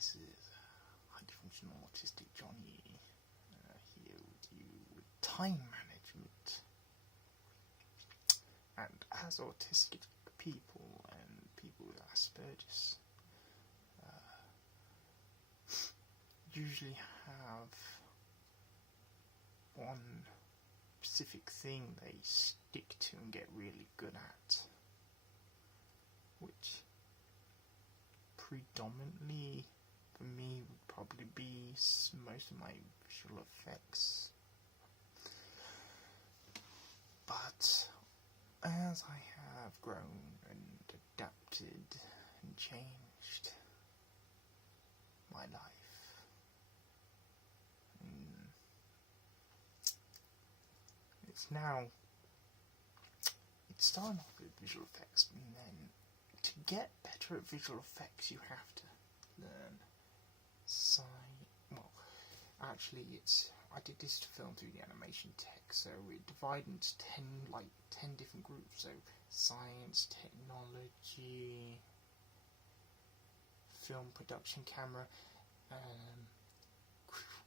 this is highly functional autistic Johnny here with you with time management. And as autistic people and people with Asperger's usually have one specific thing they stick to and get really good at, which predominantly for me would probably be most of my visual effects. But as I have grown and adapted and changed my life, it's starting off with visual effects, and then to get better at visual effects you have to learn I did this to film 3D animation tech, so we divided into 10 different groups, so science, technology, film production, camera,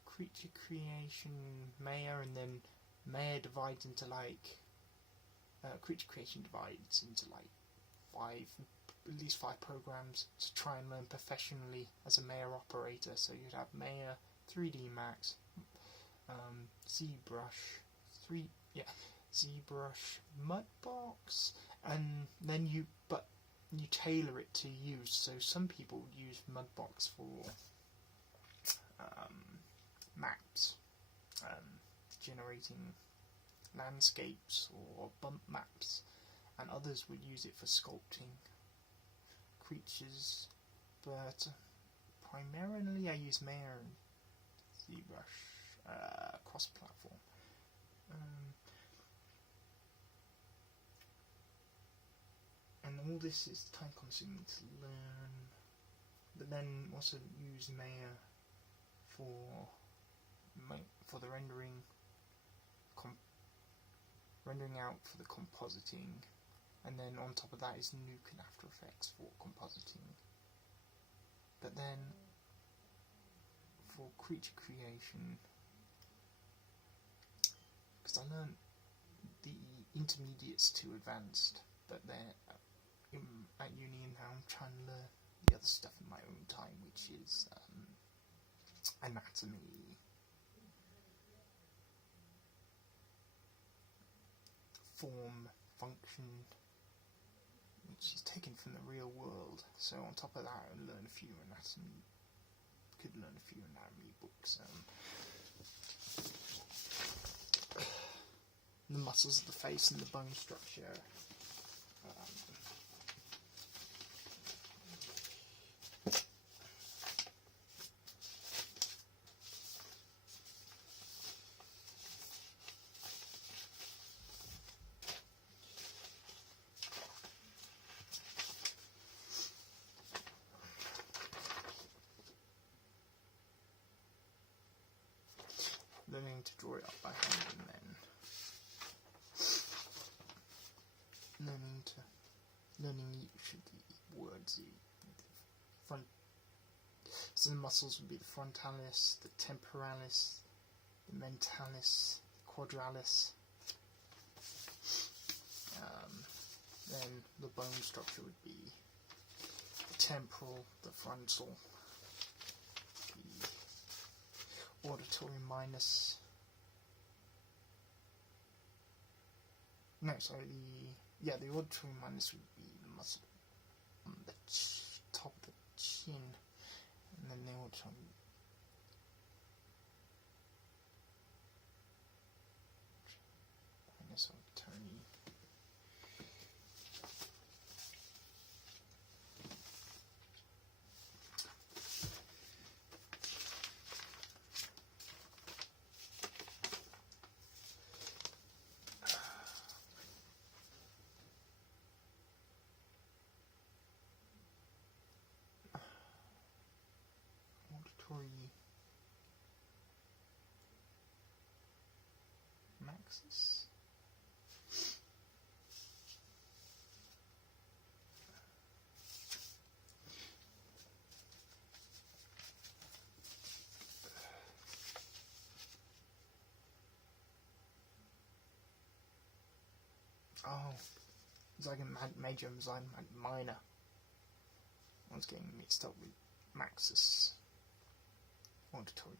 creature creation, Maya, and then Maya divides into creature creation divides into at least five programs to try and learn professionally as a Maya operator. So you'd have Maya, 3D Max, ZBrush, Mudbox, and then you tailor it to use. So some people would use Mudbox for maps, generating landscapes or bump maps, and others would use it for sculpting creatures, but primarily I use Maya and ZBrush cross-platform. And all this is time-consuming to learn, but then also use Maya for the rendering out for the compositing, and then on top of that is Nuke and After Effects for compositing. But then for creature creation, because I learned the intermediates to advanced, but then at uni now I'm trying to learn the other stuff in my own time, which is anatomy, form, function, which is taken from the real world. So on top of that, I could learn a few anatomy books. The muscles of the face and the bone structure. Learning to draw it up by hand, and then learning each of the words, the front. So the muscles would be the frontalis, the temporalis, the mentalis, the quadralis. Then the bone structure would be the temporal, the frontal, the auditory minus. No, sorry, the auditory minus would be the muscle on the top of the chin, and then the auditory minus auditory. Maxis. Oh, Zygon Major and Zygon Minor. I was getting mixed up with Maxis Auditory,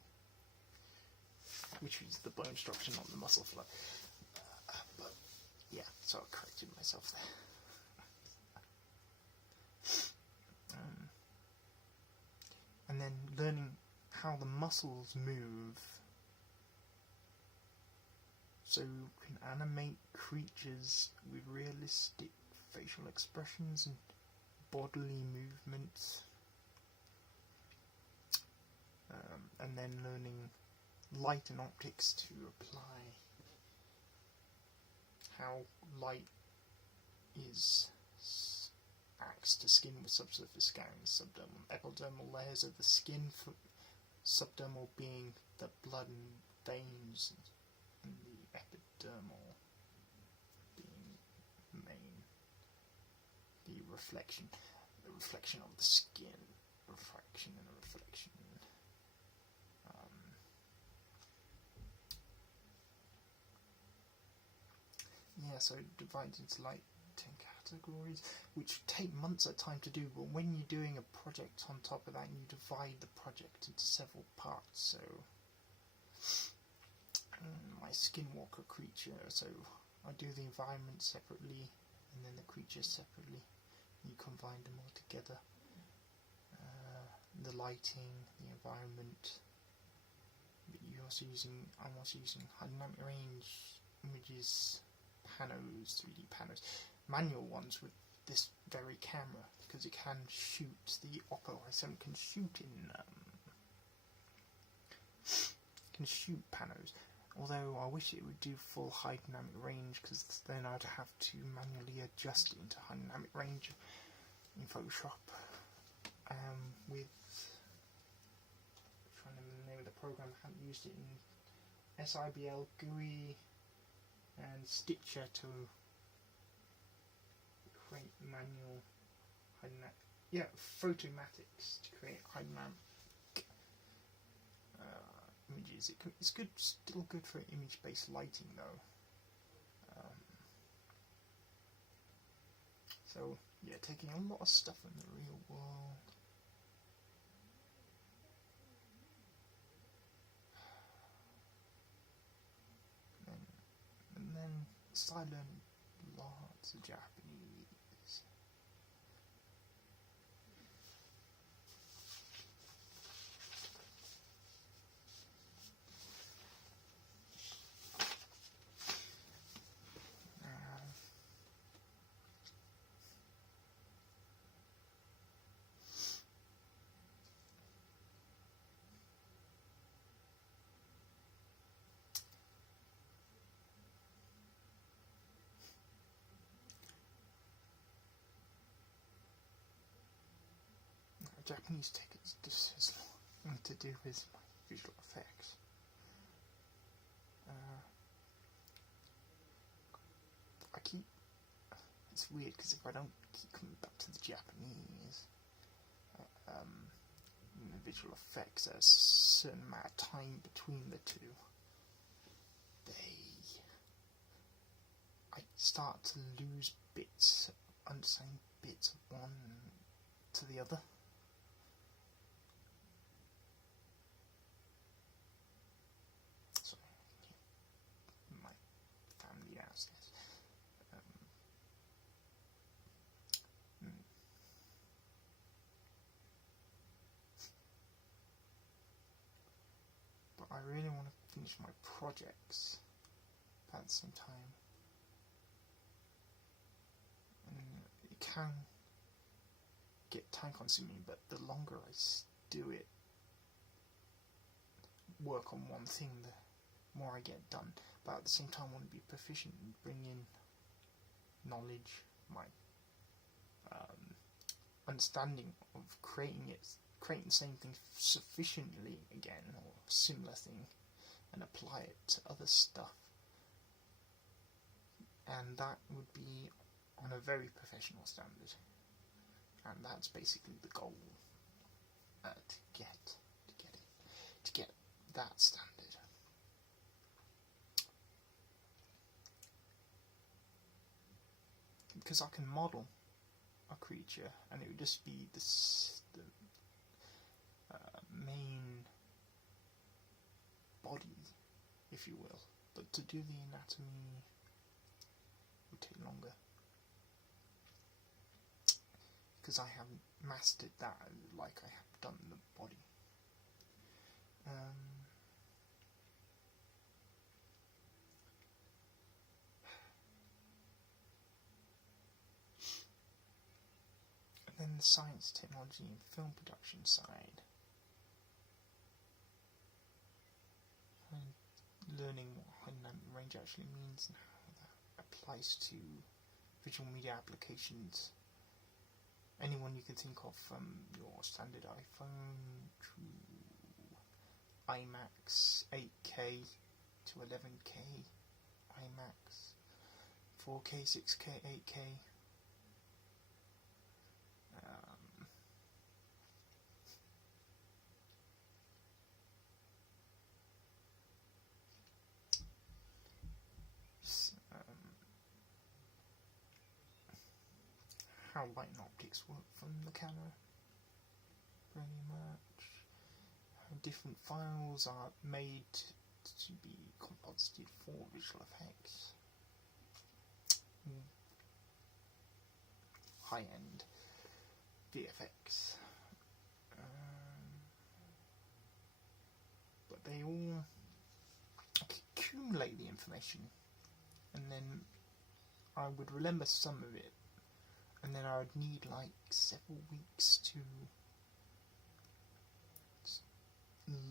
which is the bone structure, not the muscle flow. But yeah, so I corrected myself there. And then learning how the muscles move, so you can animate creatures with realistic facial expressions and bodily movements. And then learning light and optics to apply how light acts to skin with subsurface scanning, subdermal and epidermal layers of the skin, subdermal being the blood and veins, and the epidermal being the reflection of the skin, refraction and a reflection. So it divides into like 10 categories, which take months at a time to do, but when you're doing a project on top of that, you divide the project into several parts. So my skinwalker creature, so I do the environment separately and then the creatures separately. You combine them all together. The lighting, the environment, but I'm also using high dynamic range images, panos, 3D panos, manual ones with this very camera, because it can shoot, the Oppo i7 can shoot panos, although I wish it would do full high dynamic range, because then I'd have to manually adjust it into high dynamic range in Photoshop. With trying to remember the name of the program, I haven't used it in SIBL, GUI and Stitcher to create manual Photomatics to create high dynamic images. It's good, still good for image-based lighting though. So yeah, taking a lot of stuff in the real world. And then started learning lots of Japanese. Japanese tickets just as long to do with my visual effects. It's weird because if I don't keep coming back to the Japanese visual effects, there's a certain amount of time between the two. I start to lose bits, understanding bits of one to the other. I really want to finish my projects at the same time. And it can get time consuming, but the longer I do it, work on one thing, the more I get done. But at the same time I want to be proficient and bring in knowledge, my understanding of creating the same thing sufficiently again, or similar thing, and apply it to other stuff. And that would be on a very professional standard. And that's basically the goal, to get that standard. because I can model a creature, and it would just be the main body, if you will. But to do the anatomy would take longer, because I haven't mastered that like I have done the body. And then the science, technology and film production side. And learning what high dynamic range actually means and how that applies to visual media applications. Anyone you can think of, from your standard iPhone to IMAX 8K to 11K, IMAX 4K, 6K, 8K. How light and optics work from the camera, pretty much. How different files are made to be composited for visual effects. High-end VFX. But they all accumulate the information, and then I would remember some of it, and then I would need like several weeks to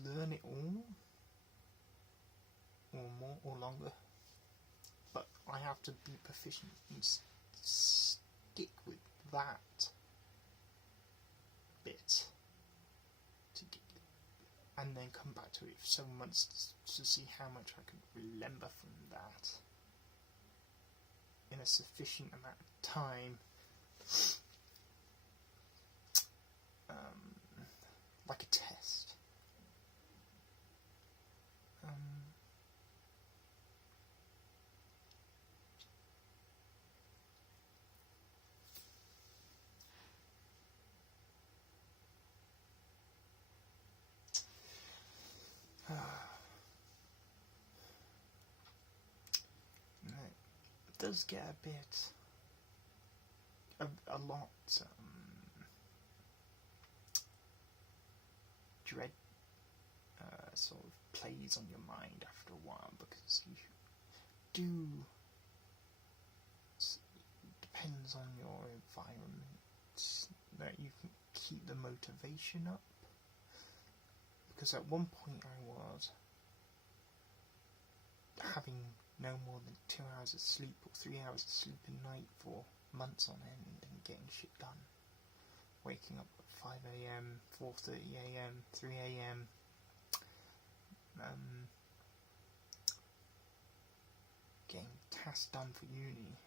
learn it all, or more, or longer. But I have to be proficient and stick with that bit to get, and then come back to it for several months to see how much I could remember from that in a sufficient amount of time. Like a test. It does get a bit, a lot dread sort of plays on your mind after a while, because you do, depends on your environment, that you can keep the motivation up. Because at one point I was having no more than 2 hours of sleep or 3 hours of sleep a night for months on end and getting shit done. Waking up at 5 AM, 4:30 AM, 3 AM, getting tasks done for uni,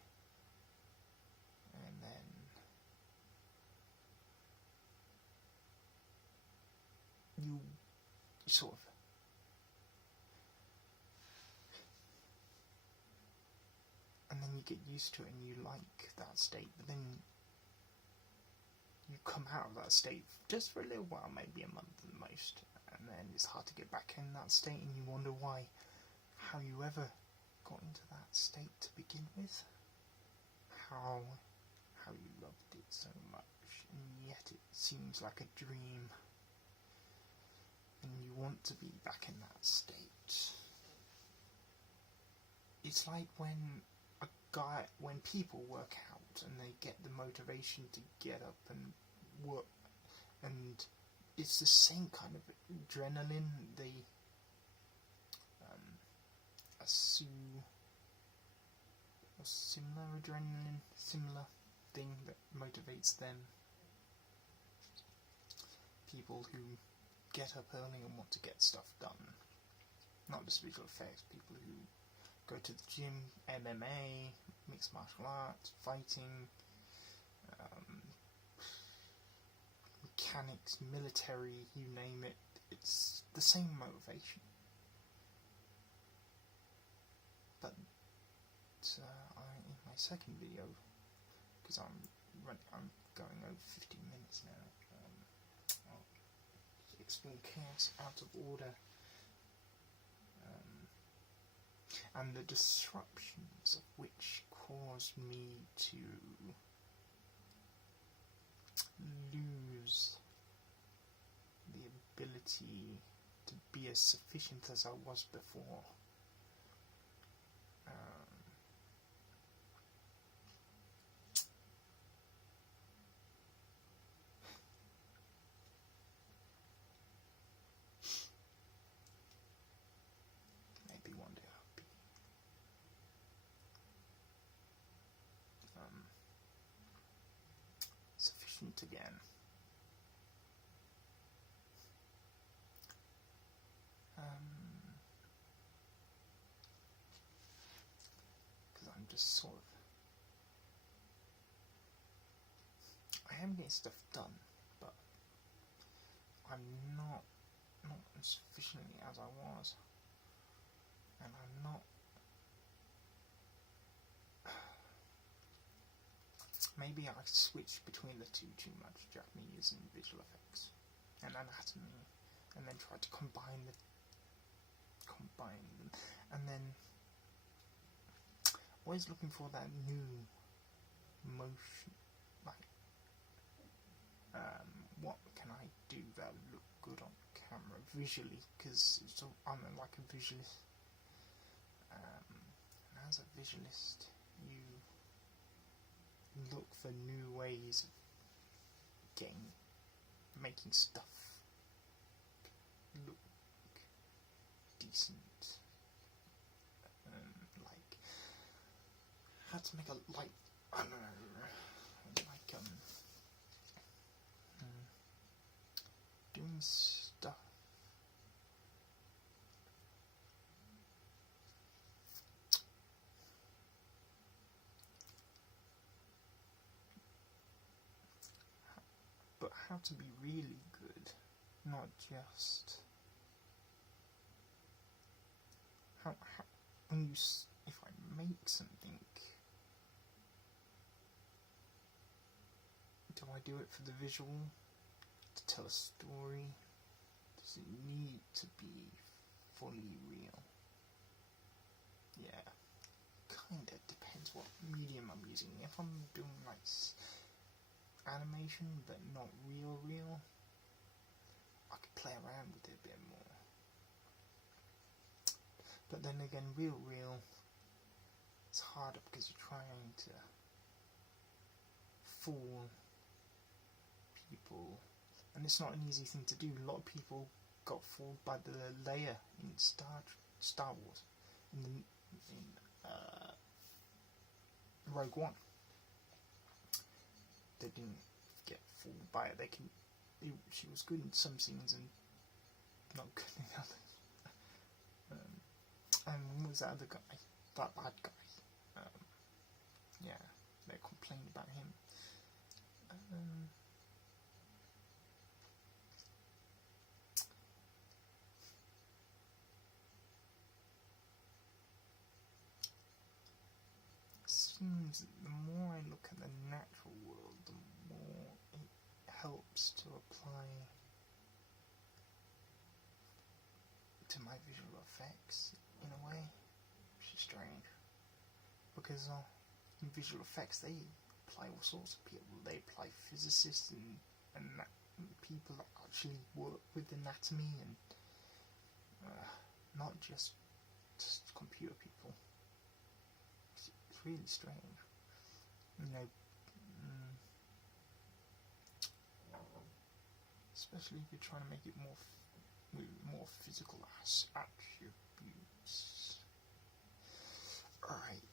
and then you sort of and then you get used to it and you like that state, but then you come out of that state just for a little while, maybe a month at the most, and then it's hard to get back in that state, and you wonder how you ever got into that state to begin with, how you loved it so much, and yet it seems like a dream, and you want to be back in that state. It's like when people work out and they get the motivation to get up and work, and it's the same kind of adrenaline, similar thing that motivates them. People who get up early and want to get stuff done, not just visual effects, people who go to the gym, MMA, mixed martial arts, fighting, mechanics, military, you name it, it's the same motivation. But in my second video, because I'm going over 15 minutes now. I'll explain chaos out of order. And the disruptions of which caused me to lose the ability to be as sufficient as I was before. Maybe one day I'll be sufficient again. Because I'm just sort of... I am getting stuff done, but I'm not as efficiently as I was. And I'm not... Maybe I switched between the two too much, Japanese and visual effects and anatomy, and then tried to combine them, and then always looking for that new motion, like what can I do that look good on camera visually, because I'm like a visualist, and as a visualist you look for new ways of making stuff look decent. Like how to make a light, I don't know, like doing stuff. But how to be really good, not just how when you if I make something, do I do it for the visual, to tell a story? Does it need to be fully real? Yeah, kinda depends what medium I'm using. If I'm doing like animation but not real, I could play around with it a bit more. But then again, real, it's harder because you're trying to fool people, and it's not an easy thing to do. A lot of people got fooled by the Leia in Star Wars, in Rogue One. They didn't get fooled by it. She was good in some scenes and not good in others. And what was that other guy? That bad guy. Yeah, they complained about him. Seems that the more I look at the natural world, the more it helps to apply to my visual effects in a way, which is strange. Because in visual effects they apply all sorts of people. They apply physicists and people that actually work with anatomy, and not just computer people. It's really strange, especially if you're trying to make it more physical attributes. Alright.